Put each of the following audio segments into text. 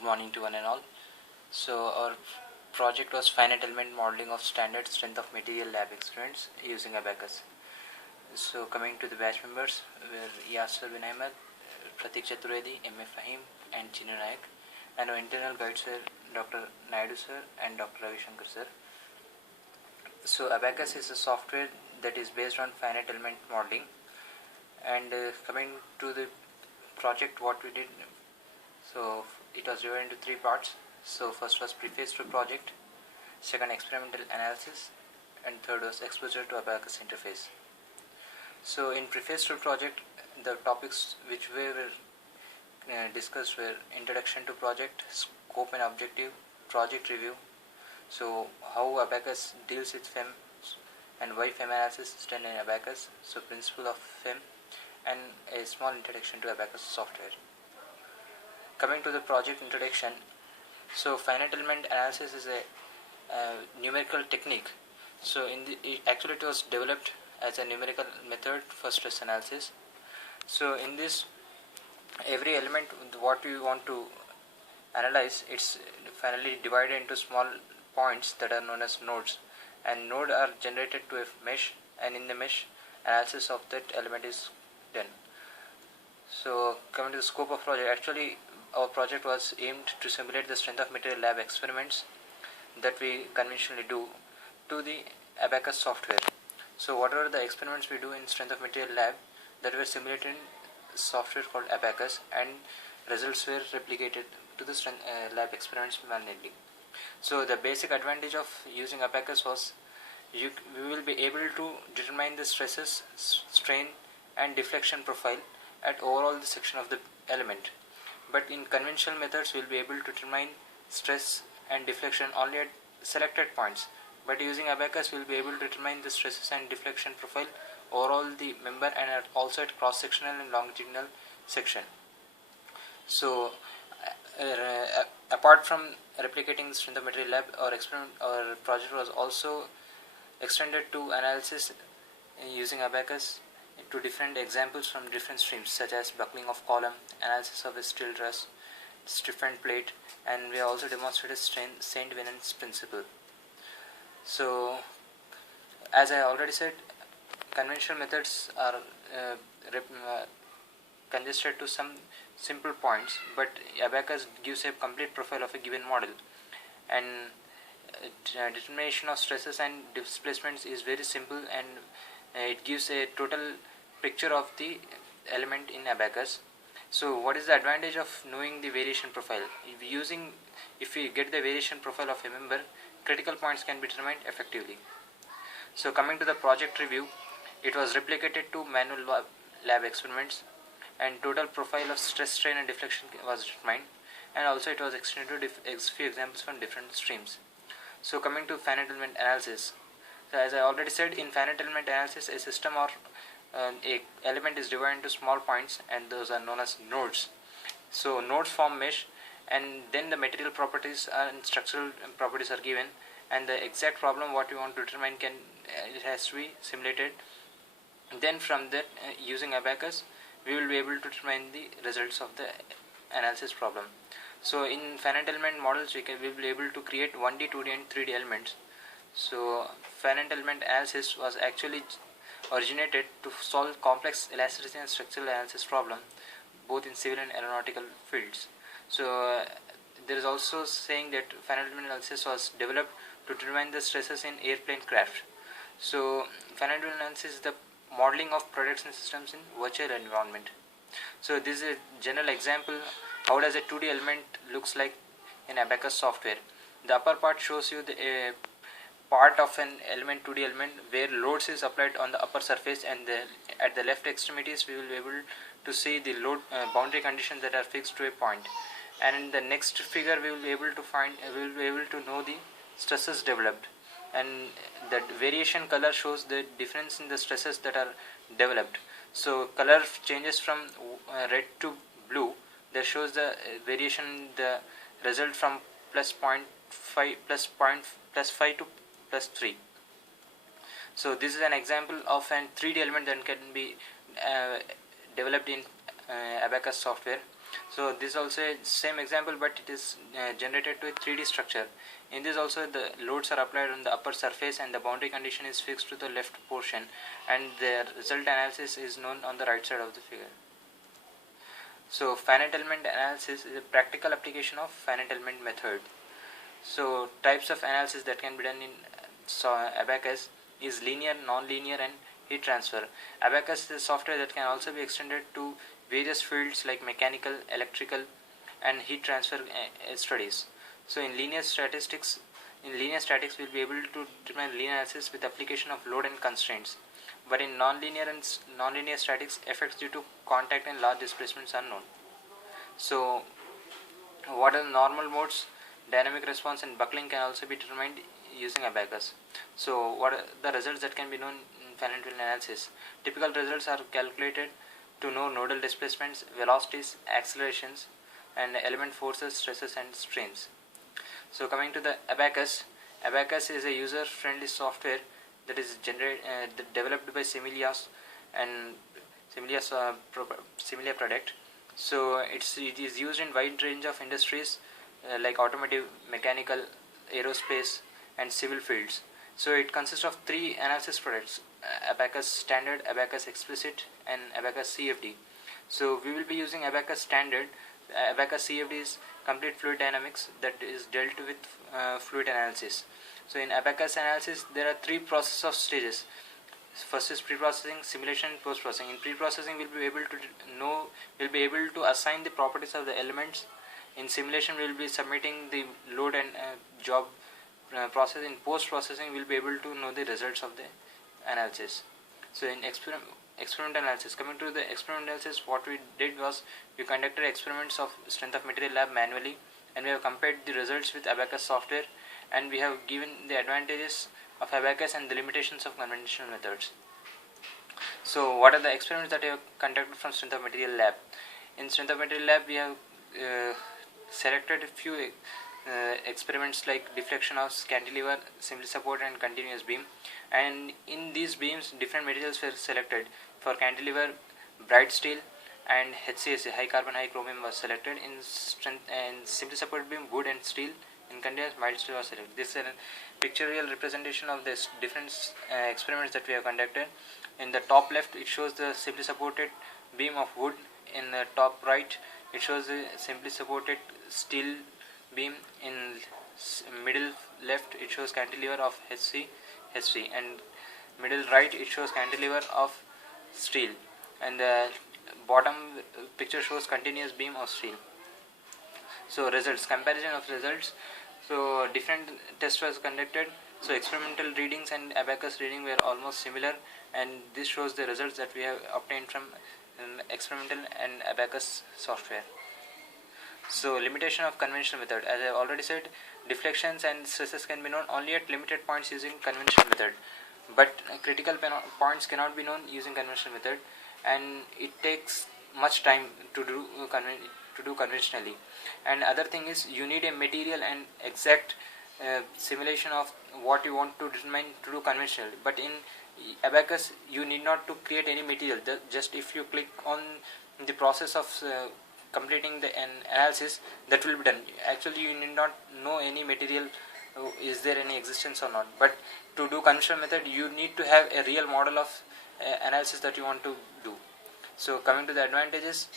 Good morning to one and all. So our project was finite element modeling of standard strength of material lab experiments using ABAQUS. So coming to the batch members were Yasser bin Ahmed, Pratik Chaturvedi, M.A. Fahim and Chinu Nayak, and our internal guides were Dr. Naidu sir and Dr. Ravi Shankar sir. So ABAQUS is a software that is based on finite element modeling, and coming to the project, what we did, so it was divided into three parts. So first was preface to project, second experimental analysis, and third was exposure to ABAQUS interface. So in preface to project, the topics which were discussed were introduction to project, scope and objective, project review, so how ABAQUS deals with FEM and why FEM analysis is done in ABAQUS, so principle of FEM, and a small introduction to ABAQUS software. Coming to the project introduction, so finite element analysis is a numerical technique. So it was developed as a numerical method for stress analysis. So in this, every element what we want to analyze, it's finally divided into small points that are known as nodes, and nodes are generated to a mesh, and in the mesh analysis of that element is done. So coming to the scope of project, actually our project was aimed to simulate the strength of material lab experiments that we conventionally do to the ABAQUS software. So whatever the experiments we do in strength of material lab, that were simulated in software called ABAQUS, and results were replicated to the lab experiments manually. So the basic advantage of using ABAQUS was we will be able to determine the stresses, strain and deflection profile at overall the section of the element. But in conventional methods, we will be able to determine stress and deflection only at selected points. But using ABAQUS, we will be able to determine the stresses and deflection profile overall the member and also at cross-sectional and longitudinal section. So apart from replicating the strength of material lab, our experiment or project was also extended to analysis using ABAQUS to different examples from different streams, such as buckling of column, analysis of a steel truss, stiffened plate, and we also demonstrated Saint-Venant's principle. So as I already said, conventional methods are congested to some simple points, but ABAQUS gives a complete profile of a given model, and determination of stresses and displacements is very simple, and it gives a total picture of the element in ABAQUS. So what is the advantage of knowing the variation profile? If we get the variation profile of a member, critical points can be determined effectively. So coming to the project review, it was replicated to manual lab experiments, and total profile of stress, strain and deflection was determined, and also it was extended to few examples from different streams. So coming to finite element analysis, so as I already said, in finite element analysis, a system or a element is divided into small points, and those are known as nodes. So nodes form mesh, and then the material properties and structural properties are given, and the exact problem what we want to determine it has to be simulated. Then from that, using ABAQUS, we will be able to determine the results of the analysis problem. So in finite element models, we will be able to create 1D, 2D and 3D elements. So finite element analysis was actually originated to solve complex elasticity and structural analysis problem, both in civil and aeronautical fields. So there is also saying that finite element analysis was developed to determine the stresses in airplane craft. So finite element analysis is the modeling of products and systems in virtual environment. So this is a general example how does a 2D element looks like in ABAQUS software. The upper part shows you the part of an element, 2D element, where loads is applied on the upper surface, and at the left extremities we will be able to see the load boundary conditions that are fixed to a point. And in the next figure we will be able to know the stresses developed, and that variation color shows the difference in the stresses that are developed. So color changes from red to blue, that shows the variation, the result from plus 0.5 to plus 3. So this is an example of an 3D element that can be developed in ABAQUS software. So So this is also a same example, but it is generated to a 3D structure. In this also the loads are applied on the upper surface and the boundary condition is fixed to the left portion, and the result analysis is known on the right side of the figure. So finite element analysis is a practical application of finite element method. So types of analysis that can be done in ABAQUS is linear, non-linear and heat transfer. ABAQUS is a software that can also be extended to various fields like mechanical, electrical and heat transfer studies. So in linear statistics we'll be able to determine linear analysis with application of load and constraints. But in non-linear statics, effects due to contact and large displacements are known. So what are the normal modes? Dynamic response and buckling can also be determined using ABAQUS. So what are the results that can be known in finite element analysis? Typical results are calculated to know nodal displacements, velocities, accelerations and element forces, stresses and strains. So coming to the ABAQUS, ABAQUS is a user-friendly software that is developed by Similias and Similias Similia product. So it is used in wide range of industries like automotive, mechanical, aerospace and civil fields. So it consists of 3 analysis products: ABAQUS Standard, ABAQUS Explicit and ABAQUS CFD. So we will be using ABAQUS Standard. ABAQUS CFD is complete fluid dynamics that is dealt with fluid analysis. So in ABAQUS analysis there are 3 process of stages. First is pre-processing, simulation, post-processing. In pre-processing we'll be able to assign the properties of the elements. In simulation we will be submitting the load and job process. In post-processing we will be able to know the results of the analysis. So in experiment analysis, coming to the experiment analysis, what we did was we conducted experiments of strength of material lab manually, and we have compared the results with ABAQUS software, and we have given the advantages of ABAQUS and the limitations of conventional methods. So what are the experiments that we have conducted from strength of material lab? In strength of material lab we have selected a few experiments like deflection of cantilever, simply support and continuous beam, and in these beams different materials were selected. For cantilever, bright steel and HCS, high carbon high chromium was selected. In strength and simply support beam, wood and steel. In continuous, mild steel was selected. This is a pictorial representation of this different experiments that we have conducted. In the top left it shows the simply supported beam of wood. In the top right it shows the simply supported steel beam. In middle left it shows cantilever of HC, and middle right it shows cantilever of steel, and the bottom picture shows continuous beam of steel. So results, comparison of results. So different tests was conducted. So experimental readings and ABAQUS reading were almost similar, and this shows the results that we have obtained from experimental and ABAQUS software. So limitation of conventional method, as I have already said, deflections and stresses can be known only at limited points using conventional method, but critical points cannot be known using conventional method, and it takes much time to do conventionally. And other thing is you need a material and exact simulation of what you want to determine to do conventional, but in ABAQUS you need not to create any material. Just if you click on the process of completing the analysis, that will be done. Actually you need not know any material, is there any existence or not, but to do conventional method you need to have a real model of analysis that you want to do. So coming to the advantages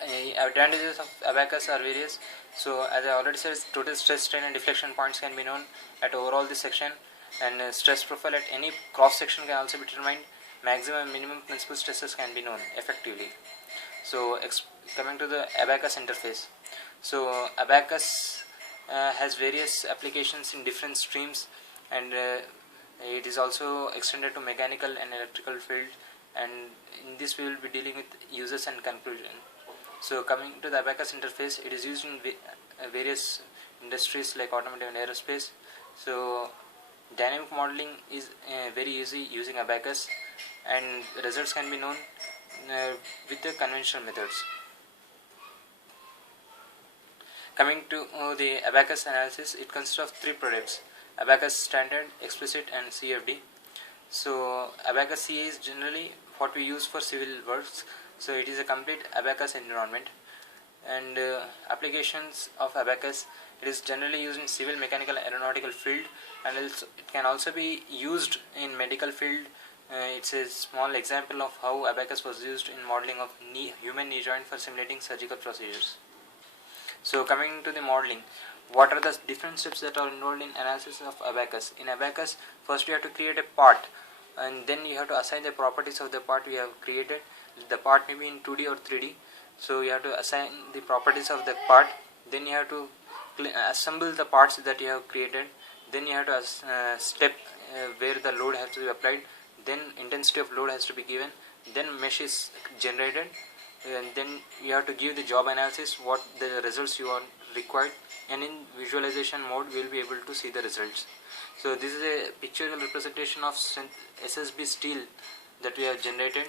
of ABAQUS are various. So as I already said, total stress, strain and deflection points can be known at overall this section, and stress profile at any cross section can also be determined. Maximum and minimum principal stresses can be known effectively. So coming to the ABAQUS interface. So ABAQUS has various applications in different streams, and it is also extended to mechanical and electrical field, and in this we will be dealing with uses and conclusion. So coming to the ABAQUS interface, it is used in various industries like automotive and aerospace. So dynamic modeling is very easy using ABAQUS, and results can be known with the conventional methods. Coming to the ABAQUS analysis, it consists of 3 products: ABAQUS Standard, Explicit and CFD. So ABAQUS CA is generally what we use for civil works. So it is a complete ABAQUS environment. And applications of ABAQUS, it is generally used in civil, mechanical, aeronautical field, and it can also be used in medical field. It's a small example of how ABAQUS was used in modeling of human knee joint for simulating surgical procedures. So coming to the modeling, what are the different steps that are involved in analysis of ABAQUS? In ABAQUS, first you have to create a part, and then you have to assign the properties of the part we have created. The part may be in 2D or 3D, so you have to assign the properties of the part. Then you have to assemble the parts that you have created. Then you have to step where the load has to be applied. Then intensity of load has to be given. Then mesh is generated, and then you have to give the job analysis, what the results you want required, and in visualization mode we will be able to see the results. So this is a pictorial representation of SSB steel that we have generated,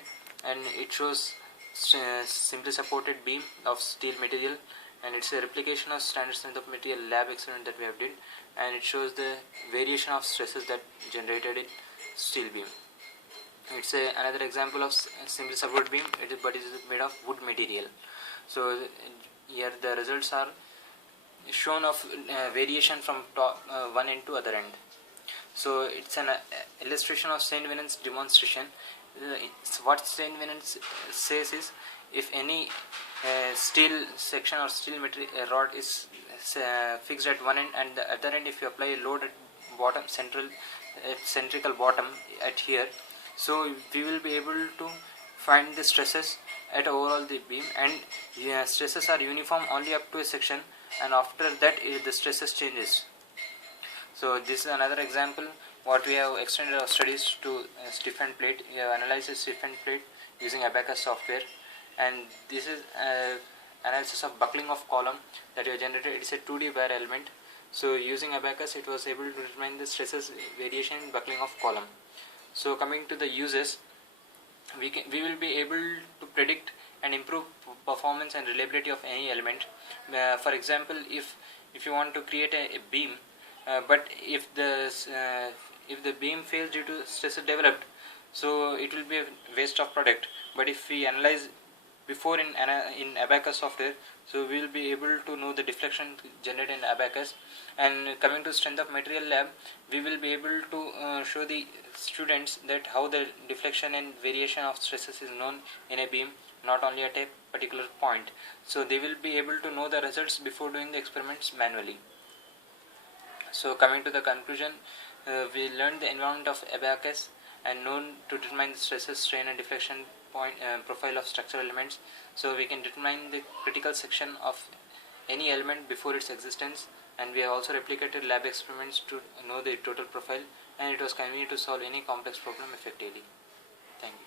and it shows simply supported beam of steel material, and it's a replication of standard strength of material lab experiment that we have did, and it shows the variation of stresses that generated in steel beam. It's another example of simply supported beam, but it is made of wood material. So here the results are shown of variation from top one end to other end. So it's an illustration of Saint-Venant's demonstration. What Saint-Venant says is, if any steel section or steel material rod is fixed at one end, and the other end, if you apply a load at bottom, centrical bottom at here, so we will be able to find the stresses at overall the beam, and stresses are uniform only up to a section, and after that the stresses changes. So this is another example what we have extended our studies to stiffened plate. We have analyzed a stiffened plate using ABAQUS software, and this is analysis of buckling of column that we have generated. It is a 2D wire element. So using ABAQUS, it was able to determine the stresses variation in buckling of column. So coming to the uses, we will be able to predict and improve performance and reliability of any element. For example, if you want to create a beam, but if the beam fails due to stresses developed, so it will be a waste of product. But if we analyze before in ABAQUS software, so we will be able to know the deflection generated in ABAQUS. And coming to strength of material lab, we will be able to show the students that how the deflection and variation of stresses is known in a beam, not only at a particular point. So they will be able to know the results before doing the experiments manually. So coming to the conclusion, we learned the environment of ABAQUS and known to determine the stresses, strain and deflection point profile of structural elements. So we can determine the critical section of any element before its existence, and we have also replicated lab experiments to know the total profile, and it was convenient to solve any complex problem effectively. Thank you.